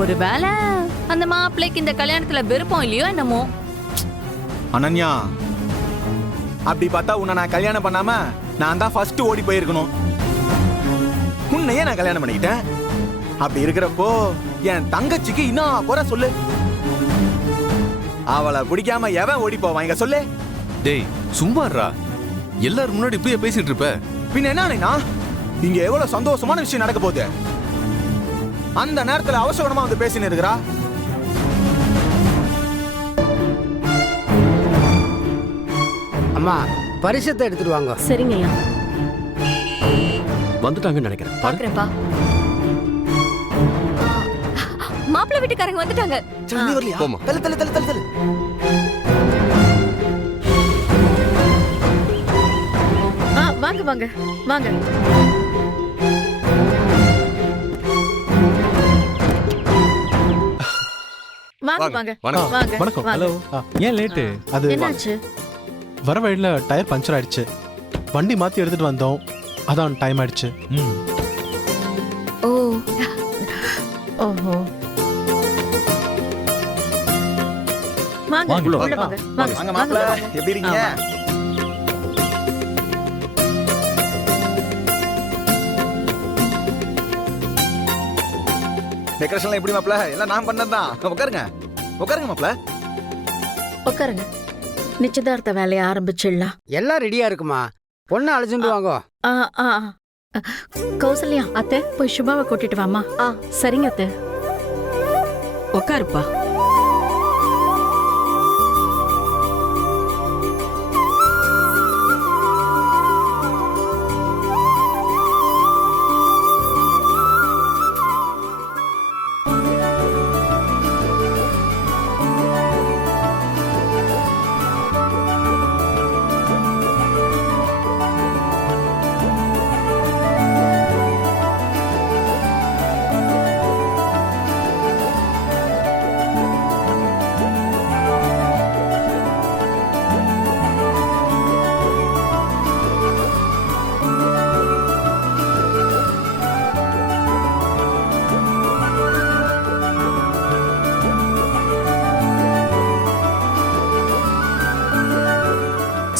ஒருவேளை அந்த மாப்பிள்ளைக்கு இந்த கல்யாணத்துல விருப்பம் இல்லையோ என்னமோ. அனன்யா, அப்படி பார்த்தா உன்னை நான் கல்யாணம் பண்ணாம நான் தான் ஃபர்ஸ்ட் ஓடி போயிருக்கணும். உன்னையே நான் கல்யாணம் பண்ணிக்கிட்டேன். அப்படி இருக்கிறப்போ என் தங்கச்சிக்கு இன்னும் குறை சொல்லு. அவளை பிடிக்காம எவன் ஓடி போவான் இங்க சொல்லு. டேய் சும்மாறா, எல்லாரும் முன்னாடி இப்படியே பேசிட்டு இருப்ப. பின்ன என்ன, இங்க எவ்வளவு சந்தோஷமான விஷயம் நடக்க போகுது. அந்த நேரத்துல அவசரமா வந்து பேசின்னு இருக்கிறா. அம்மா பரிசத்தை எடுத்துட்டு வாங்க. சரிங்கய்யா. வந்துட்டாங்கன்னு நினைக்கிறேன். பாக்குறேன்ப்பா. மாப்பிள்ளை வீட்டுக்காரங்க வந்துட்டாங்க. போமா. தள்ளு தள்ளு தள்ளு தள்ளு தள்ளு. வாங்க வாங்க வாங்க. வாங்க வாங்க வாங்க. வணக்கம். ஹலோ. ஏன் லேட்டு? அது என்னாச்சு? வர வழியில டயர் பஞ்சர் ஆயிடுச்சு. வண்டி மாத்தி எடுத்துட்டு வந்தோம், அதான் டைம் ஆயிடுச்சு. ஓ ஓஹோ. வாங்க உள்ள வாங்க. வாங்க மாப்பிள்ள, எப்படி இருக்கீங்க? டெக்கரேஷன்லாம் எப்படி மாப்பிள்ள? எல்லாம் நான் பண்ணதுதான். உட்காருங்க உட்காருங்க மாப்பிள்ள. உட்காருங்க. நிச்சயதார்த்த வேலையை ஆரம்பிச்சிடலாம். எல்லாம் ரெடியா இருக்குமா? பொண்ணு அழைச்சிட்டு வாங்க. கௌசல்யா அத்தை, போய் சுபாவை கூட்டிட்டு வாமா. சரிங்க அத்தை. உட்காருப்பா.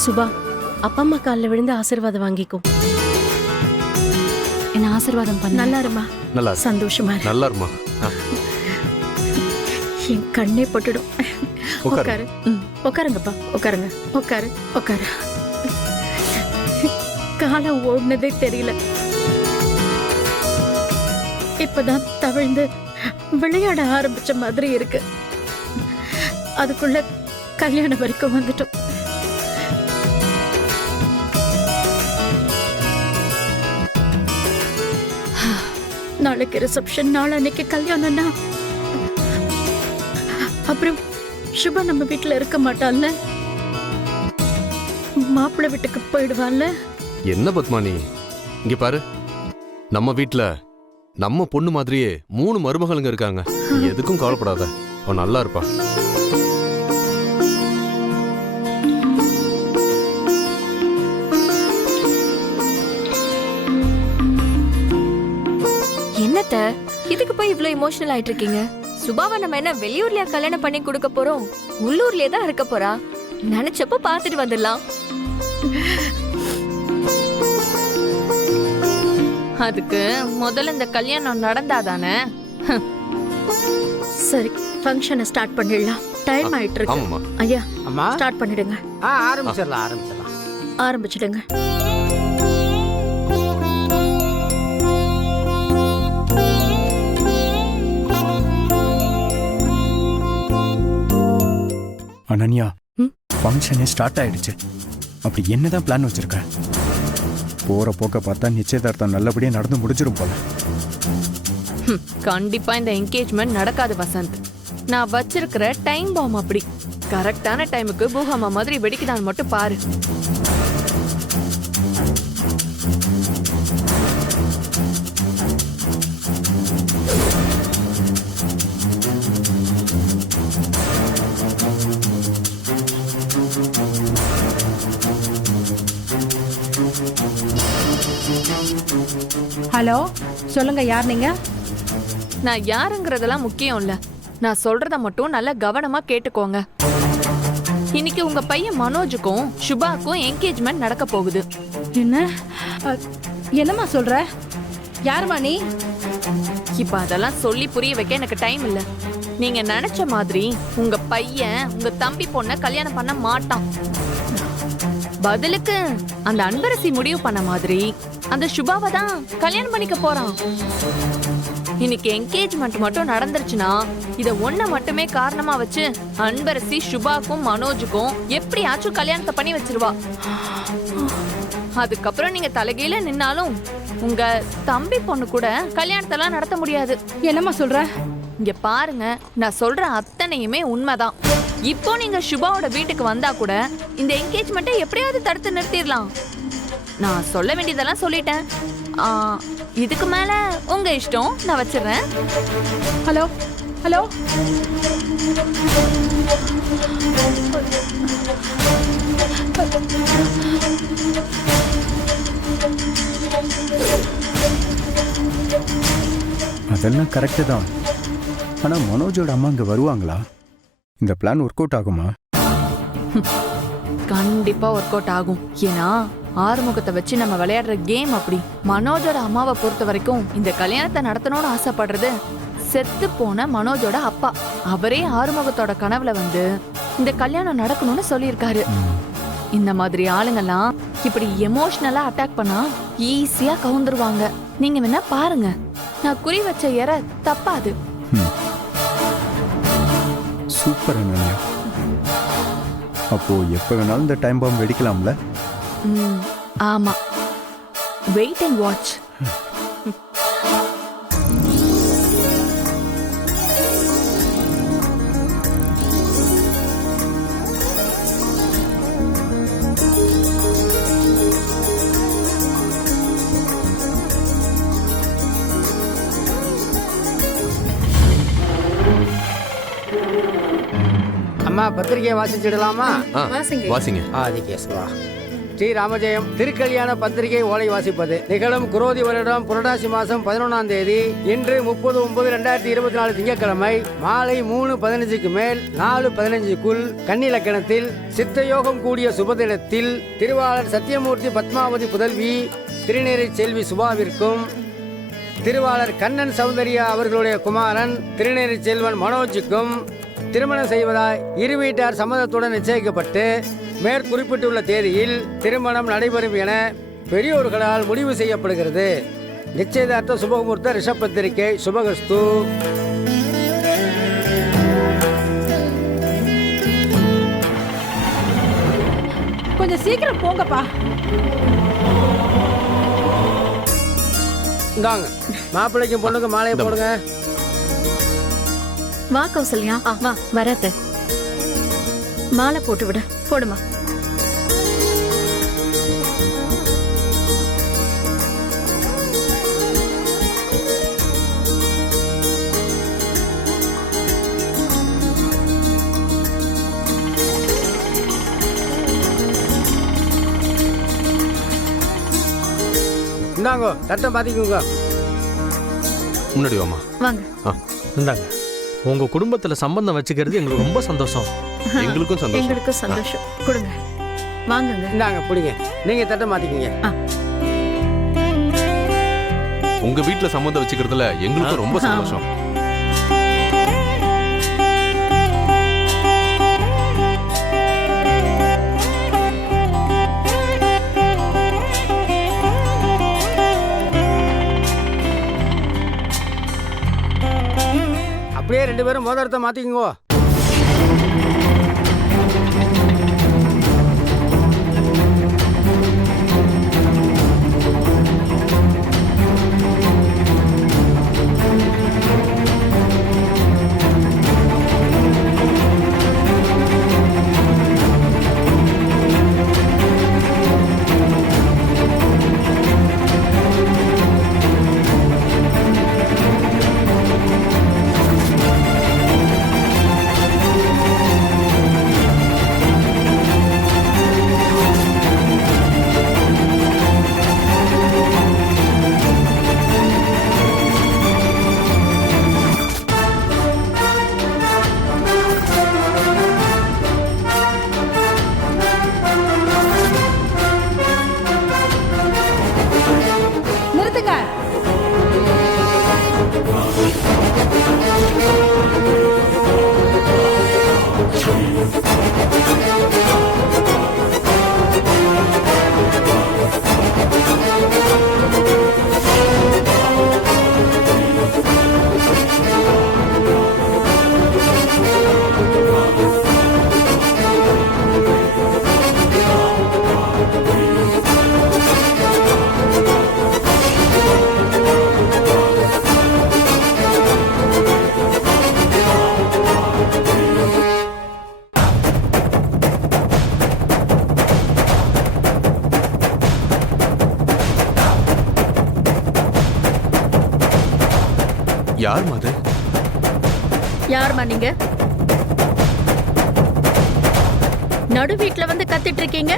சுபா, அப்பா அம்மா காலில் விழுந்து ஆசீர்வாதம் வாங்கிக்கும். என்ன ஆசீர்வாதம் பண்ண. நல்லா இருமா. நல்லா சந்தோஷமா இரு. நல்லா இருமா. என் கண்ணே பட்டுடும். உட்காரு. உட்காரு. உட்காருங்கப்பா. உட்காருங்க. உட்காரு உட்காரு. காலம் ஓடுனதே தெரியல. இப்பதான் தவிழ்ந்து விளையாட ஆரம்பிச்ச மாதிரி இருக்கு. அதுக்குள்ள கல்யாணம் வரைக்கும் வந்துட்டோம். நாளைக்கு ரிசப்ஷன், நாளைக்கு கல்யாணம்னா அப்புறம் சுபா நம்ம வீட்டுல இருக்க மாட்டான்ல, மாப்பிள்ளை வீட்டுக்கு போயிடுவான்ல. என்ன பத்மானி, இங்க பாரு, நம்ம வீட்ல நம்ம பொண்ணு மாதிரியே 3 மருமகளுங்க இருக்காங்க. எதுக்கும் கவலைப்படாத, அவன் நல்லா இருப்பா. என்னத்த இதுக்கு போய் இவ்ளோ எமோஷனல் ஆயிட்டு இருக்கீங்க? சுபாவை நம்ம என்ன வெளியூர்லயா கல்யாணம் பண்ணி கொடுக்க போறோம்? உள்ளூர்லயே தான் இருக்க போறா. நினைச்சப்போ பாத்துட்டு வந்துடலாம். அதுக்கு முதல்ல இந்த கல்யாணம் நடந்தாதானே. சரி, ஃபங்க்ஷனை ஸ்டார்ட் பண்ணிடலாம். டைம் ஆயிட்டு இருக்கு. ஆமாமா. ஐயா, அம்மா ஸ்டார்ட் பண்ணிடுங்க. ஆரம்பிச்சிடலாம். ஆரம்பிச்சிடுங்க. அனன்யா, ஃபங்க்ஷனே ஸ்டார்ட் ஆயிடுச்சு. அப்படி என்னதான் பிளான் வச்சிருக்க? போற போக்க பார்த்தா நிச்சயதார்த்தம் நல்லபடியா நடந்து முடிஞ்சிரும் போல. கண்டிப்பா இந்த என்கேஜ்மெண்ட் நடக்காது வசந்த். நான் வச்சிருக்கிற டைம் பாம் அப்படி கரெக்டான டைமுக்கு பூகமா மாதிரி வெடிக்குதான் மட்டும் பாரு. ஹலோ, சொல்லுங்க, யார் நீங்க? நான் யாருங்கிறதெல்லாம் முக்கியம் இல்ல. நான் சொல்றத மட்டும் நல்லா கவனமா கேட்டுக்கோங்க. இன்னைக்கு உங்க பையன் மனோஜுக்கும் சுபாக்கும் என்கேஜ்மெண்ட் நடக்க போகுது. என்ன என்னம்மா சொல்ற? யாருமா நீ? இப்ப அதெல்லாம் சொல்லி புரிய வைக்க எனக்கு டைம் இல்ல. நீங்க நினைச்ச மாதிரி உங்க பையன் உங்க தம்பி பொண்ண கல்யாணம் பண்ண மாட்டான். பதிலுக்கு அந்த அன்பரசி முடிவு பண்ண மாதிரி அந்த சுபாவை தான் கல்யாணம் பண்ணிக்க போறான். இன்னைக்கு என்கேஜ்மெண்ட் மட்டும் நடந்துருச்சுன்னா இத ஒன்ன மட்டுமே காரணமா வச்சு அன்பரசி சுபாக்கும் மனோஜுக்கும் எப்படியாச்சும் கல்யாணத்தை பண்ணி வச்சிருவா. அதுக்கப்புறம் நீங்க தலைகீழ நின்னாலும் உங்க தம்பி பொண்ணு கூட கல்யாணத்தெல்லாம் நடத்த முடியாது. என்னம்மா சொல்ற? இங்க பாருங்க, நான் சொல்ற அத்தனையுமே உண்மைதான். இப்போ நீங்க சுபாவோட வீட்டுக்கு வந்தா கூட இந்த என்கேஜ்மெண்ட்டை எப்படியாவது தடுத்து நிறுத்திடலாம். நான் சொல்ல வேண்டியதெல்லாம் சொல்லிட்டேன். இதுக்கு மேல உங்க இஷ்டம். நான் வச்சிடுறேன். ஹலோ ஹலோ, அதெல்லாம் கரெக்டு தான். ஆனா மனோஜோட அம்மா இங்க வருவாங்களா? இந்த பிளான் ஒர்க் அவுட் ஆகுமா? கண்டிப்பா ஒர்க் அவுட் ஆகும். ஏன்னா ஆறுமுகத்தை வச்சு நம்ம விளையாடுற கேம் அப்படி. மனோஜோட அம்மாவை பொறுத்த வரைக்கும் இந்த கல்யாணத்தை நடத்தணும்னு ஆசைப்படுறது செத்து போன மனோஜோட அப்பா. அவரே ஆறுமுகத்தோட கனவுல வந்து இந்த கல்யாணம் நடக்கணும்னு சொல்லியிருக்காரு. இந்த மாதிரி ஆளுங்கெல்லாம் இப்படி எமோஷனலா அட்டாக் பண்ணா ஈஸியா கவுந்துருவாங்க. நீங்க வேணா பாருங்க, நான் குறி வச்ச ஏற தப்பாது. சூப்பர் அனன்யா. அப்போ எப்ப வேணாலும் இந்த டைம் பாம் வெடிக்கலாம்ல? ஆமா, வெயிட் அண்ட் வாட்ச். அம்மா பத்திரிகையை வாசிச்சிடலாமா? வாசிங்க. ஆதிகேசவா. ஸ்ரீ ராமஜெயம் திருக்கல்யாண பத்திரிகை ஓலை வாசிப்பது. நிகழும் குரோதி வருடம் புரட்டாசி மாதம் 11ஆம் தேதி, இன்று 30/9/2024 திங்கட்கிழமை மாலை 3:15க்கு மேல் 4:15க்குள் கன்னிலக்கணத்தில் சித்தயோகம் கூடிய சுபதினத்தில் திருவாளர் சத்தியமூர்த்தி பத்மாவதி புதல்வி திருநேரி செல்வி சுபாவிற்கும் திருவாளர் கண்ணன் சௌந்தர்யா அவர்களுடைய குமாரன் திருநேரி செல்வன் மனோஜுக்கும் திருமணம் செய்வதாய் இரு வீட்டார் சம்மதத்துடன் நிச்சயிக்கப்பட்டு மேற்குறிப்பிட்டுள்ள தேதியில் திருமணம் நடைபெறும் என பெரியோர்களால் முடிவு செய்யப்படுகிறது. நிச்சயதார்த்த சுபமுகூர்த்த ரிஷபத்திரிகை. சுபகஸ்து. கொஞ்சம் சீக்கிரம் போங்கப்பா. இந்தாங்க, மாப்பிள்ளைக்கும் பொண்ணுக்கு மாலையை போடுங்க. வா கௌசல்யா, வா. வராத மாலை போட்டு விட. போடுமா. இந்தாங்கோ, தட்டம் பாத்திக்குங்க. முன்னாடி வாமா. வாங்க. இந்தாங்க. உங்க குடும்பத்துல சம்பந்தம் வச்சுக்கிறது எங்களுக்கு ரொம்ப சந்தோஷம். எங்களுக்கும் சந்தோஷம். எங்களுக்கும் சந்தோஷம். கொடுங்க. வாங்குங்க. இந்தாங்க பிடிங்க. நீங்க தட்டம் மாத்திக்கிங்க. உங்க வீட்டுல சம்பந்தம் வச்சுக்கிறதுல எங்களுக்கும் ரொம்ப சந்தோஷம். அப்படியே 2 பேரும் மோதிரத்தை மாத்திக்குங்கோ. யாருமா நீங்க? நடு வீட்ல வந்து கத்திட்டு இருக்கீங்க.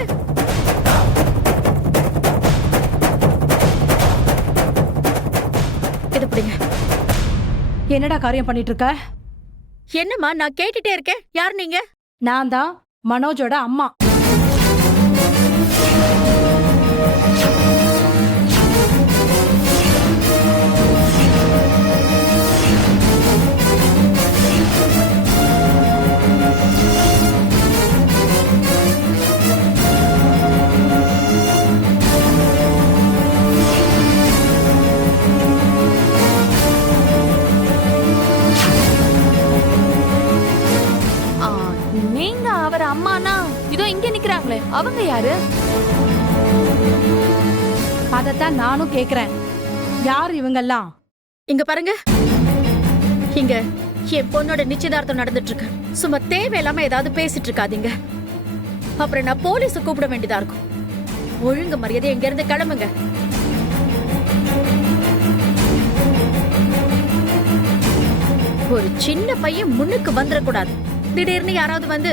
இது பிடிங்க. என்னடா காரியம் பண்ணிட்டு இருக்க? என்னம்மா நான் கேட்டுட்டே இருக்கேன். யார் நீங்க? நான் தான் மனோஜோட அம்மா. ஆ, நீங்க அவர் அம்மானா இதோ இங்க நிக்கிறாங்களே அவங்க யாரு? அதத்தான் நானும் கேக்குறேன். யார் இவங்கெல்லாம்? இங்க பாருங்க. இங்க என் பொண்ணோட நிச்சயதார்த்தம் நடந்துட்டு இருக்கு. சும்மா தேவையில்லாம ஏதாவது பேசிட்டு இருக்காதீங்க. அப்புறம் நான் போலீஸ கூப்பிட வேண்டியதா இருக்கும். ஒழுங்கு மரியாதை எங்க இருந்து கிளம்புங்க. ஒரு சின்ன பையன் முன்னுக்கு வந்துடக்கூடாது. திடீர்னு யாராவது வந்து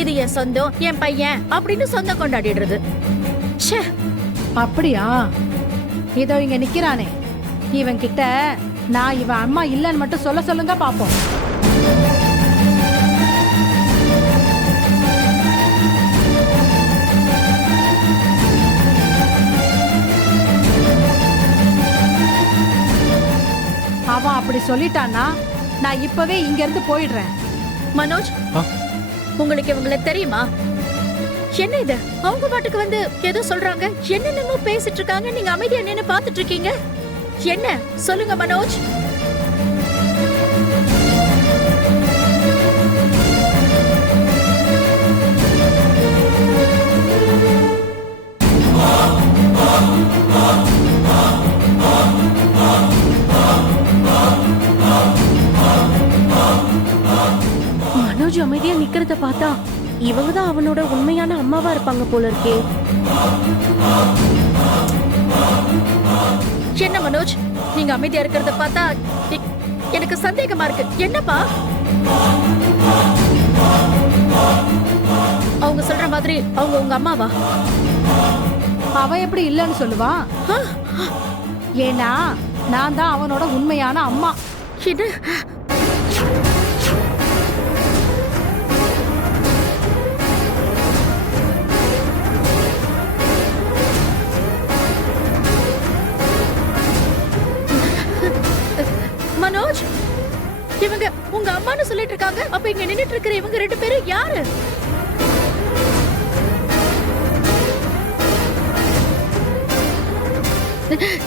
இது என் சொந்தம், என் பையன் அப்படின்னு சொந்தம் கொண்டாடிடுறது. ச்சே. அப்படியா? இதோ இங்க நிக்கிறானே, இவன் கிட்ட நான் இவன் அம்மா இல்லன்னு மட்டும் சொல்ல சொல்லுங்க பாப்போம். அவன் அப்படி சொல்லிட்டான்னா நான் இப்பவே இங்க இருந்து போயிடுறேன். மனோஜ், உங்களுக்கு இவங்களை தெரியுமா? என்ன இது? அவங்க பாட்டுக்கு வந்து ஏதோ சொல்றாங்க, என்னென்னமோ பேசிட்டு இருக்காங்க. நீங்க அமைதியா நின்னு பாத்துட்டு இருக்கீங்க. என்ன சொல்லுங்க மனோஜ். மனோஜ் அமைதியா நிக்கிறத பார்த்தா இவங்க தான் அவனோட உண்மையான அம்மாவா இருப்பாங்க போல இருக்கே. என்ன மனோஜ், நீங்க அமைதியா இருக்கிறத பார்த்தா எனக்கு சந்தேகமா இருக்கு. என்னப்பா? அவங்க சொல்ற மாதிரி அவங்க உங்க அம்மாவா? அவன் எப்படி இல்லன்னு சொல்லுவான்? ஏன்னா நான் தான் அவனோட உண்மையான அம்மா. இது மனோஜ், இவங்க உங்க அம்மான்னு சொல்லிட்டு இருக்காங்க. அப்ப இங்க நின்னுட்டு இருக்கிற இவங்க ரெண்டு பேரும் யாரு?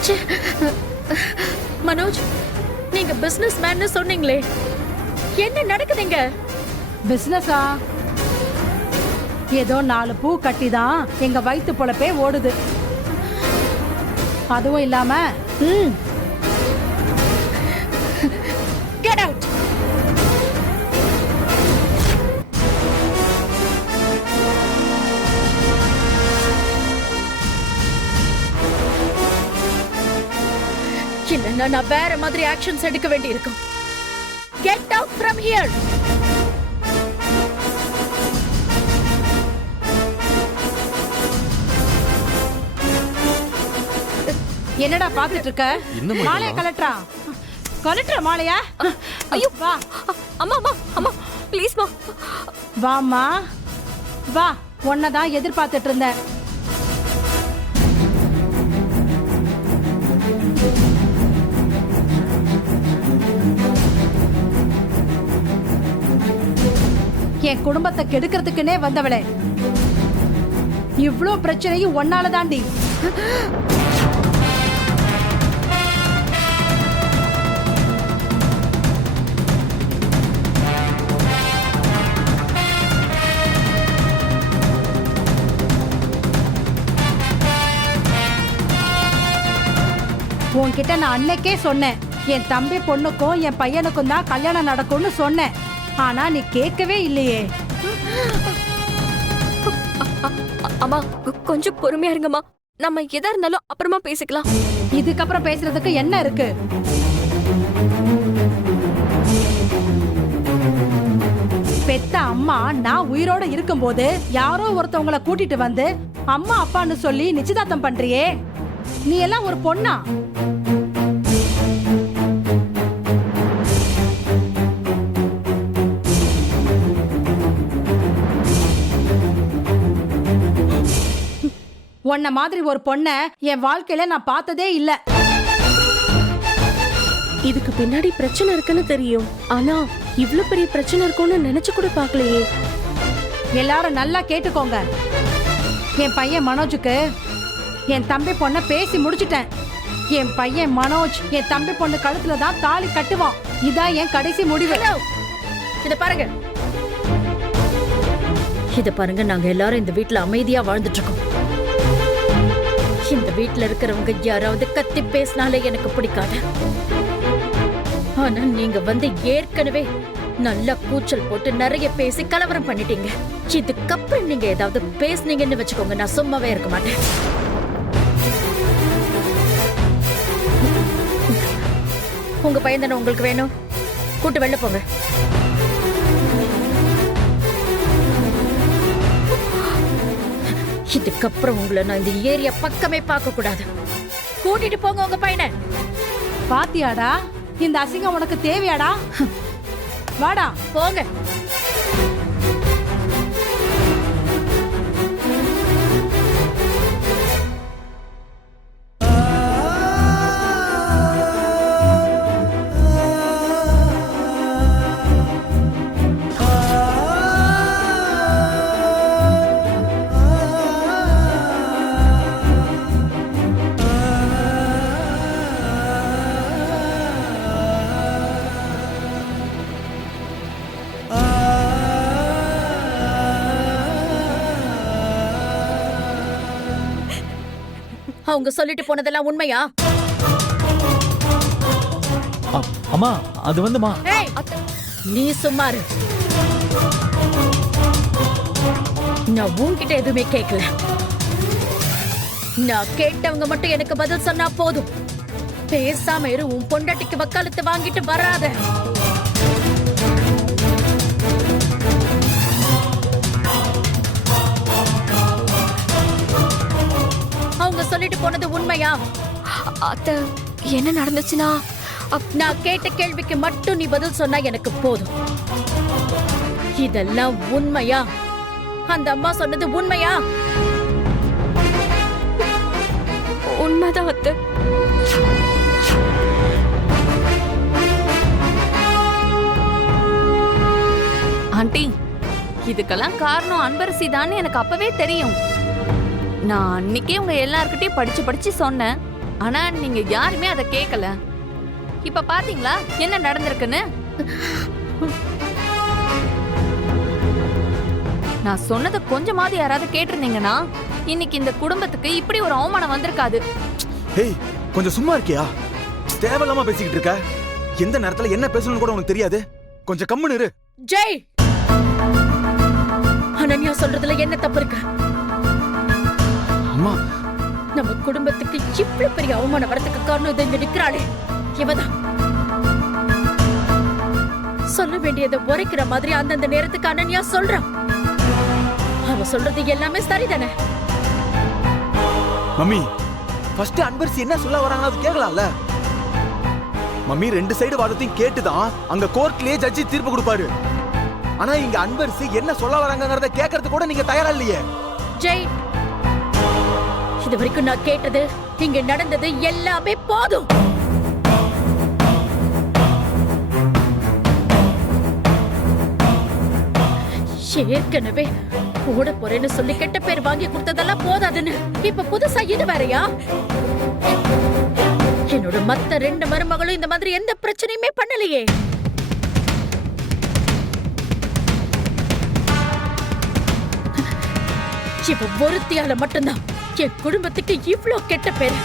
ச்சே. மனோஜ், நீங்க பிசினஸ் மேன் சொன்னீங்களே, என்ன நடக்குதுங்க? பிசினஸா? ஏதோ 4 பூ கட்டிதான் எங்க வயித்து பொழப்பே ஓடுது. அதுவும் இல்லாம கெட் அவுட். இல்லைன்னா நான் வேற மாதிரி ஆக்ஷன்ஸ் எடுக்க வேண்டியிருக்கும். Get out from here. என்னடா பாத்துட்டு இருக்க? என்னம்மா மாலைய இதெல்லாம்? கலட்டுறா. கலட்டுற மாலையா? ஐயோ வா அம்மா அம்மா அம்மா ப்ளீஸ்மா. வாம்மா வா, உன்னதான் எதிர்பார்த்துட்டு இருந்தேன். என் குடும்பத்தை கெடுக்கிறதுக்குன்னே வந்தவளே, இவ்ளோ பிரச்சனையும் ஒன்னால தாண்டி. உன்கிட்ட நான் அன்னைக்கே சொன்னேன், என் தம்பி பொண்ணுக்கும் என் பையனுக்கும் தான் கல்யாணம் நடக்கும்னு சொன்னேன். ஆனா நீ கேட்கவே இல்லையே. அம்மா கொஞ்சம் பொறுமையா இருங்கம்மா. நம்ம எதா இருந்தாலும் அப்புறமா பேசிக்கலாம். இதுக்கப்புறம் பேசுறதுக்கு என்ன இருக்கு? அம்மா நான் உயிரோட இருக்கும்போது யாரோ ஒருத்தவங்கள கூட்டிட்டு வந்து அம்மா அப்பான்னு சொல்லி நிச்சயதார்த்தம் பண்றியே, நீ எல்லாம் ஒரு பொண்ணா? உன்ன மாதிரி ஒரு பொண்ண என் வாழ்க்கையில நான் பார்த்ததே இல்ல. இதுக்கு பின்னாடி பிரச்சனை இருக்குன்னு தெரியும், ஆனா இவ்ளோ பெரிய பிரச்சனை இருக்கும்னு நினைச்சு கூட பார்க்கலையே. எல்லாரும் நல்லா கேட்டுக்கோங்க. என் பையன் மனோஜுக்கு என் தம்பி பொண்ண பேசி முடிச்சிட்டேன். என் பையன் மனோஜ் என் தம்பி பொண்ணு கழுத்துல தான் தாலி கட்டுவான். இதான் என் கடைசி முடிவு. இத பாருங்க, இத பாருங்க, நாங்க எல்லாரும் இந்த வீட்ல அமைதியா வாழ்ந்துட்டு இருக்கோம். இந்த வீட்ல இருக்கிறவங்க யாராவது கத்தி பேசினாலே எனக்கு பிடிக்காது. ஆனா நீங்க வந்து ஏற்கனவே நல்லா கூச்சல் போட்டு நிறைய பேசி கலவரம் பண்ணிட்டீங்க. இதுக்கப்புறம் நீங்க ஏதாவது பேசுனீங்கன்னு வச்சுக்கோங்க, நான் சும்மாவே இருக்க மாட்டேன். உங்க பையன் தானே உங்களுக்கு வேணும், கூட்டு வெளில போங்க. இதுக்கப்புறம் உங்களை நான் இந்த ஏரியா பக்கமே பார்க்க கூடாது. கூட்டிட்டு போங்க உங்க பையனை. பாத்தியாடா, இந்த அசிங்கம் உனக்கு தேவையாடா? வாடா போங்க. அவங்க சொல்லிட்டு போனதெல்லாம் உண்மையா? அம்மா அது வந்துமா. நீ சும்மா இரு. நான் உன்கிட்ட எதுவுமே கேட்கல. நான் கேட்டவங்க மட்டும் எனக்கு பதில் சொன்னா போதும். பேசாம இரு. உன் பொண்டாட்டிக்கு வக்காலத்து வாங்கிட்டு வராத. அவங்க சொல்லிட்டு போனது உண்மையா? அத்தை, என்ன நடந்துச்சுன்னா, நான் கேட்ட கேள்விக்கு மட்டும் நீ பதில் சொன்னா எனக்கு போதும். இதெல்லாம் உண்மையா? அந்த அம்மா சொன்னது உண்மையா? உண்மைதான் அத்தை. ஆண்டி, இதுக்கெல்லாம் காரணம் அன்பரசி தான் எனக்கு அப்பவே தெரியும். நான் அன்னைக்கே உங்க எல்லார்கிட்டயும் படிச்சு சொன்னேன். ஆனா நீங்க யாருமே அதை கேட்கல. இப்ப பாத்தீங்களா என்ன நடந்திருக்குன்னு? நான் சொன்னதை கொஞ்சமாவது யாராவது கேட்டிருந்தீங்கன்னா இன்னைக்கு இந்த குடும்பத்துக்கு இப்படி ஒரு அவமானம் வந்திருக்காது. ஏய், கொஞ்சம் சும்மா இருக்கியா? தேவையில்லாம பேசிக்கிட்டு இருக்க. எந்த நேரத்துல என்ன பேசணும்னு கூட உனக்கு தெரியாது. கொஞ்சம் கம்முன்னு இரு. ஜெய், அனன்யா சொல்றதுல என்ன தப்பு இருக்கு? அம்மா, நம்ம குடும்பத்துக்கு இவ்வளவு பெரிய அவமானம் வரதுக்கு காரணம் இதை இங்க நிக்கிறாளே இவதான். சொல்ல வேண்டியதை உரைக்கிற மாதிரி அந்தந்த நேரத்துக்கு அனன்யா சொல்றான். அவ சொல்றது எல்லாமே சரிதானே? மம்மி, ஃபர்ஸ்ட் அன்பரசி என்ன சொல்ல வராங்க அது கேட்கலாம்ல? மம்மி, ரெண்டு சைடு வாதத்தையும் கேட்டுதான் அங்க கோர்ட்லயே ஜட்ஜி தீர்ப்பு கொடுப்பாரு. ஆனா இங்க அன்பரசி என்ன சொல்ல வராங்கங்கறத கேட்கறது கூட நீங்க தயாரா இல்லையே. ஜெய், இது வரைக்கும் நான் கேட்டது, இங்க நடந்தது எல்லாமே போதும். ஏற்கனவே ஓட போறேன்னு சொல்லி கெட்ட பேர் வாங்கி கொடுத்ததெல்லாம் போதாதுன்னு இப்ப புதுசா இது வேறயா? என்னோட மத்த ரெண்டு மருமகளும் இந்த மாதிரி எந்த பிரச்சனையுமே பண்ணலையே. இப்ப ஒருத்தியால மட்டும்தான் என் குடும்பத்துக்கு இவ்ளோ கெட்ட பேர்.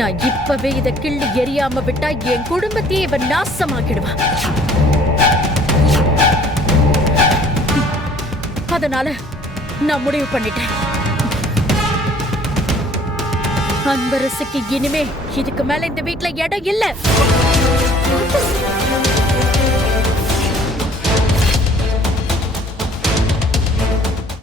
நான் இப்பவே இத கிள்ளி எரியாம விட்டா என் குடும்பத்தையே இவன் நாசமாக்கிடுவான். அதனால நான் முடிவு பண்ணிட்டேன். அன்பரசுக்கு இனிமே இதுக்கு மேல இந்த வீட்ல இடம் இல்ல.